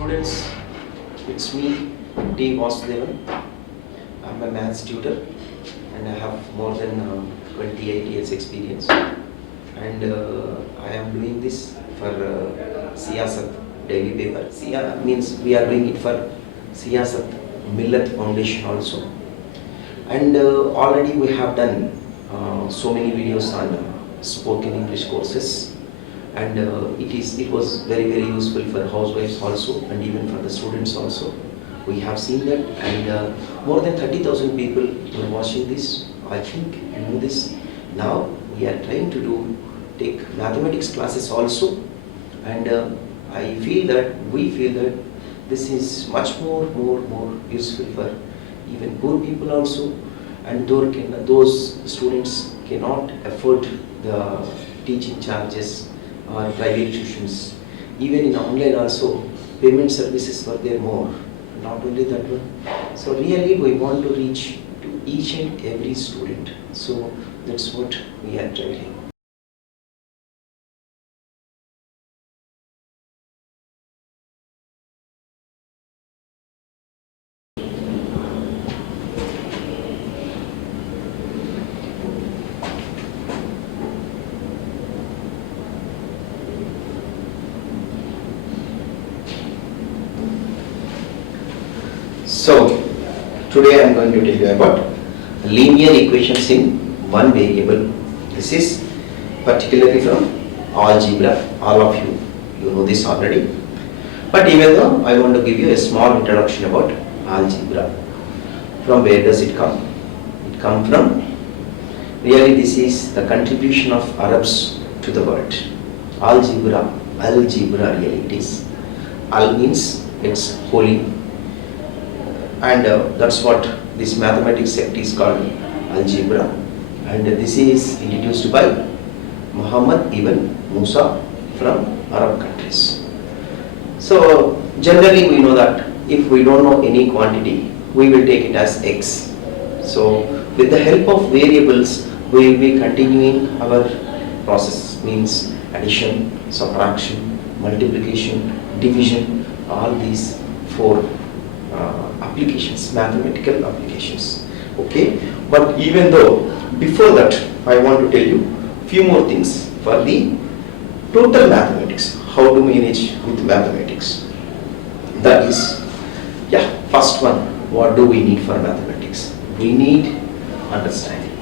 Students, it's me, T. Vasudevan. I'm a maths tutor and I have more than 28 years experience. And I am doing this for Siasat daily paper. Sia means we are doing it for Siasat Millet Foundation also. And already we have done so many videos on spoken English courses. And it was very useful for housewives also and even for the students also. We have seen that, and more than 30,000 people were watching this. I think you know this. Now we are trying to take mathematics classes also, and we feel that this is much more useful for even poor people also, and those students cannot afford the teaching charges or private tuitions. Even in online also, payment services were there more. Not only that one. So really we want to reach to each and every student. So that's what we are trying. So, today I am going to tell you about linear equations in one variable. This is particularly from algebra. All of you know this already. But even though I want to give you a small introduction about algebra. From where does it come? It comes from, really this is the contribution of Arabs to the world. Algebra really it is. Al means it's holy. And that's what this mathematics sect is called, algebra. And this is introduced by Muhammad ibn Musa from Arab countries. So generally we know that if we don't know any quantity, we will take it as x. So with the help of variables, we will be continuing our process, means addition, subtraction, multiplication, division, all these four applications, mathematical applications. Okay, but even though before that I want to tell you few more things for the total mathematics, how to manage with mathematics. That is, first one, what do we need for mathematics? We need understanding.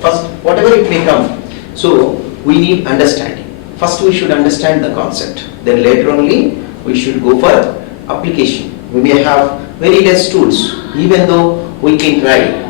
First, whatever it may come, so we need understanding. First we should understand the concept, then later only we should go for application. We may have very less tools, even though we can try.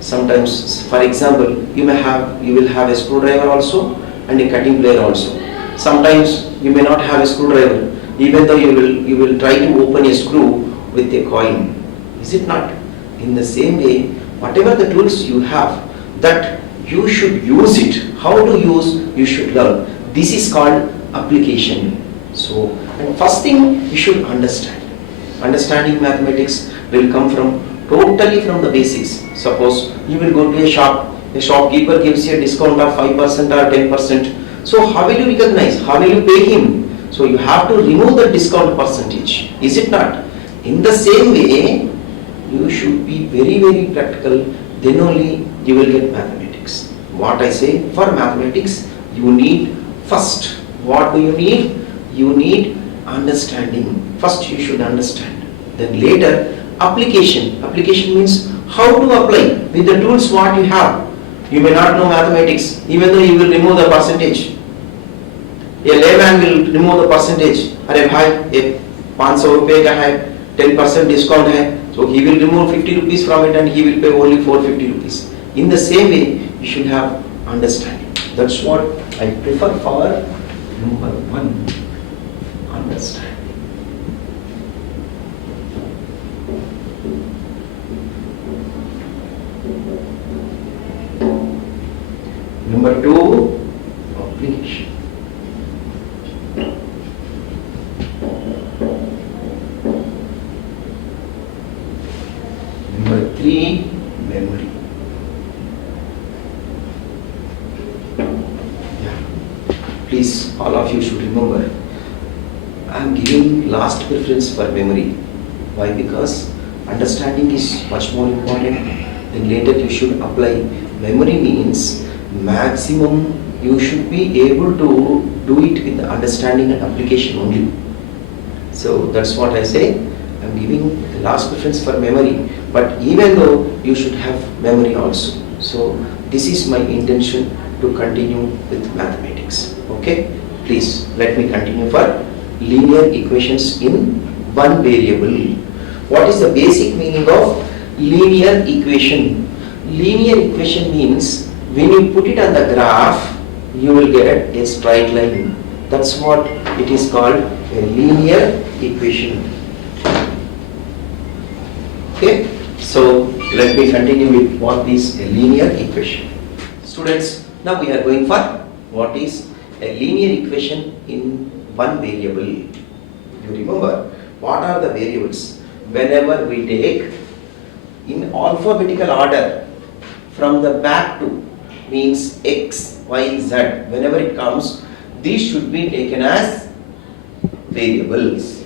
Sometimes, for example, you will have a screwdriver also and a cutting plier also. Sometimes you may not have a screwdriver, even though you will try to open a screw with a coin. Is it not? In the same way, whatever the tools you have, that you should use it. How to use, you should learn. This is called application. So, and first thing you should understand. Understanding mathematics will come totally from the basics. Suppose you will go to a shop, the shopkeeper gives you a discount of 5% or 10%. So how will you recognize? How will you pay him? So you have to remove the discount percentage. Is it not? In the same way, you should be very practical. Then only you will get mathematics. What I say, for mathematics, you need first. What do you need? You need understanding. First you should understand. Then later application. Application means how to apply with the tools what you have. You may not know mathematics, even though you will remove the percentage. A layman will remove the percentage. अरे भाई ये 500 रुपए का है, 10% discount है, so he will remove 50 rupees from it and he will pay only 450 rupees. In the same way, you should have understanding. That's what I prefer for number one. Understand. Number two, application. Number three, memory. Please, all of you should remember I am giving last preference for memory. Why? Because understanding is much more important. Then later you should apply. Memory means maximum you should be able to do it with the understanding and application only. So that's what I say. I'm giving the last preference for memory. But even though you should have memory also. So this is my intention to continue with mathematics. Okay? Please let me continue for linear equations in one variable. What is the basic meaning of linear equation? Linear equation means when you put it on the graph, you will get a straight line. That's what it is called, a linear equation. Okay, so let me continue with what is a linear equation. Students, now we are going for what is a linear equation in one variable. You remember what are the variables? Whenever we take in alphabetical order from the back to means x, y, z, whenever it comes, these should be taken as variables.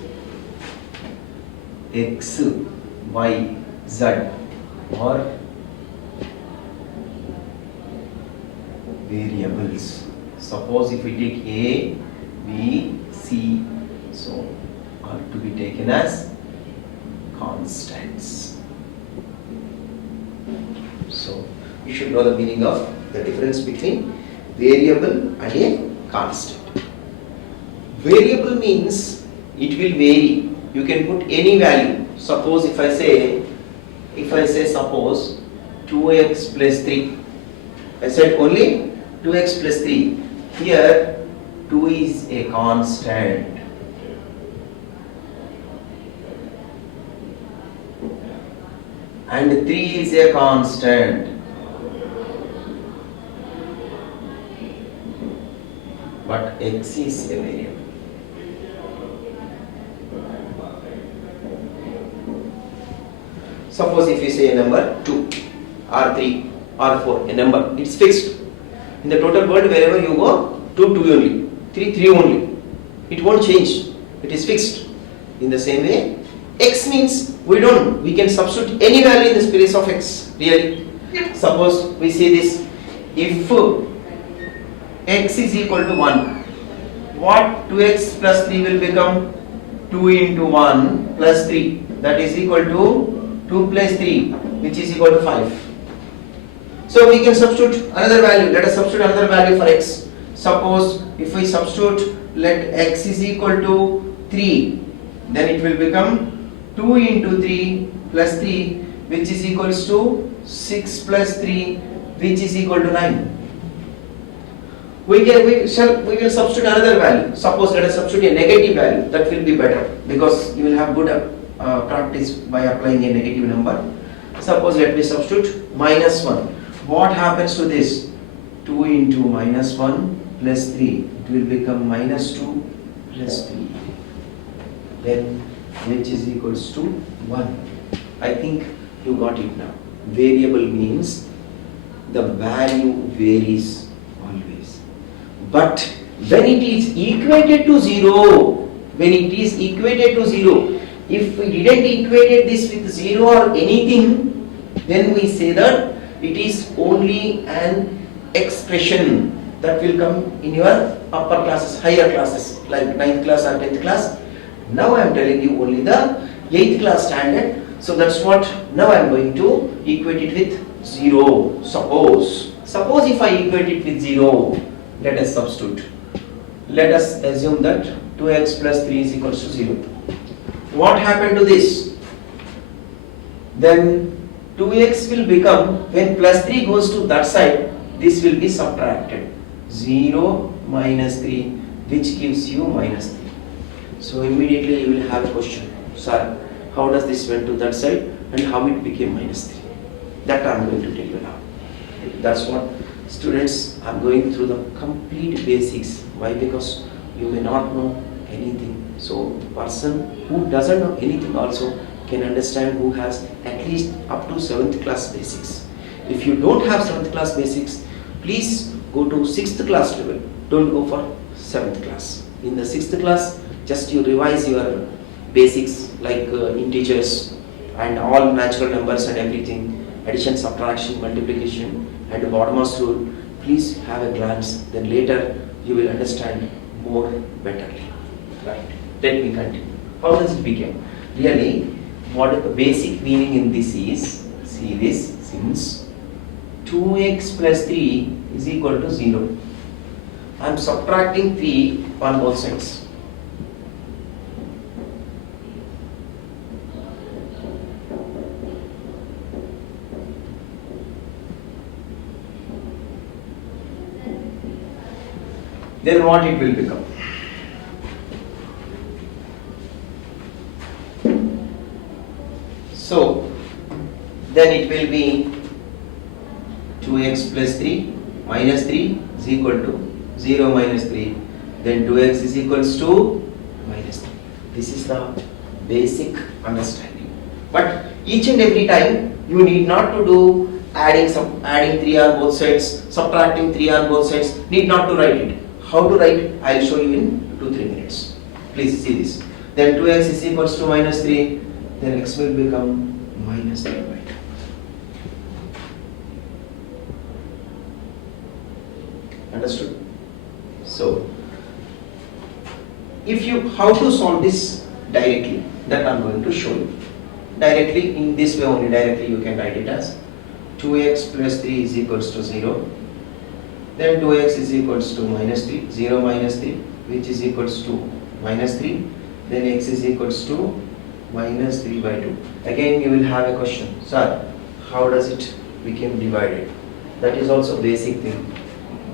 X, y, z or variables. Suppose if we take A, B, C, so are to be taken as constants. So you should know the meaning of the difference between variable and a constant. Variable means it will vary. You can put any value. Suppose if I say suppose 2x plus 3. I said only 2x plus 3. Here 2 is a constant. And 3 is a constant. But x is a variable. Suppose if you say a number 2 or 3 or 4, a number, it's fixed. In the total world, wherever you go, 2, 2 only, 3, 3 only. It won't change. It is fixed. In the same way, x means we can substitute any value in the place of x. Really. Suppose we say this, if x is equal to 1, what 2x plus 3 will become? 2 into 1 plus 3, that is equal to 2 plus 3, which is equal to 5. So we can substitute another value. Let us substitute another value for x. Suppose if we substitute, let x is equal to 3, then it will become 2 into 3 plus 3, which is equals to 6 plus 3, which is equal to 9. We will substitute another value. Suppose let us substitute a negative value. That will be better because you will have good practice by applying a negative number. Suppose let me substitute minus 1. What happens to this? 2 into minus 1 plus 3. It will become minus 2 plus 3. Then which is equals to 1. I think you got it now. Variable means the value varies always. But when it is equated to 0, if we didn't equate this with 0 or anything, then we say that it is only an expression that will come in your upper classes, higher classes like 9th class or 10th class. Now I am telling you only the 8th class standard. So that's what now I am going to equate it with 0. Suppose if I equate it with 0, let us substitute. Let us assume that 2x plus 3 is equals to 0. What happened to this? Then 2x will become, when plus 3 goes to that side, this will be subtracted. 0 minus 3, which gives you minus 3. So immediately you will have a question. Sir, how does this went to that side and how it became minus 3? That I am going to tell you now. That's what students are going through the complete basics. Why? Because you may not know anything. So person who doesn't know anything also can understand, who has at least up to 7th class basics. If you don't have 7th class basics, please go to 6th class level. Don't go for 7th class. In the 6th class, just you revise your basics like integers and all natural numbers and everything, addition, subtraction, multiplication and Bottomless rule. Please have a glance, then later you will understand more betterly. Right. Let me continue. How does it begin? Really, what the basic meaning in this is, see this, since 2x plus 3 is equal to 0. I am subtracting 3 on both sides. Then what it will become? So, then it will be 2x plus 3 minus 3 is equal to 0 minus 3. Then 2x is equals to minus 3. This is the basic understanding. But each and every time you need not to do adding 3 on both sides, subtracting 3 on both sides, need not to write it. How to write? I will show you in 2-3 minutes. Please see this. Then 2x is equals to minus 3. Then x will become minus 3 by 2. Understood? So, how to solve this directly, that I am going to show you. Directly, in this way only, directly you can write it as 2x plus 3 is equals to 0. Then 2x is equals to minus 3, 0 minus 3, which is equals to minus 3. Then x is equals to minus 3 by 2. Again you will have a question, sir, how does it become divided? That is also basic thing.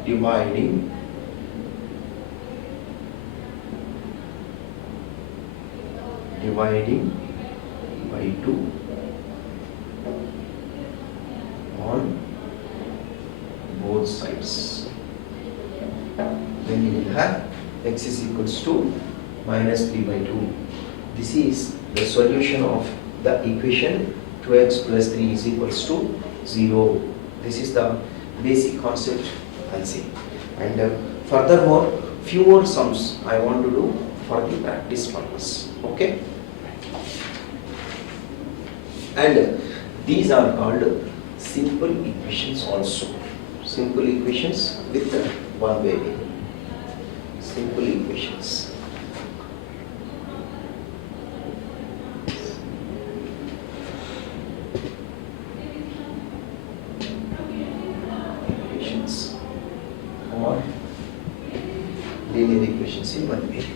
Dividing by 2 on both sides. Then you will have x is equals to minus 3 by 2. This is the solution of the equation 2x plus 3 is equals to 0. This is the basic concept, I'll say. And furthermore, few more sums I want to do for the practice purpose. Okay? And these are called simple equations also. Simple equations with one variable. Simple equations. Or linear equations in one variable.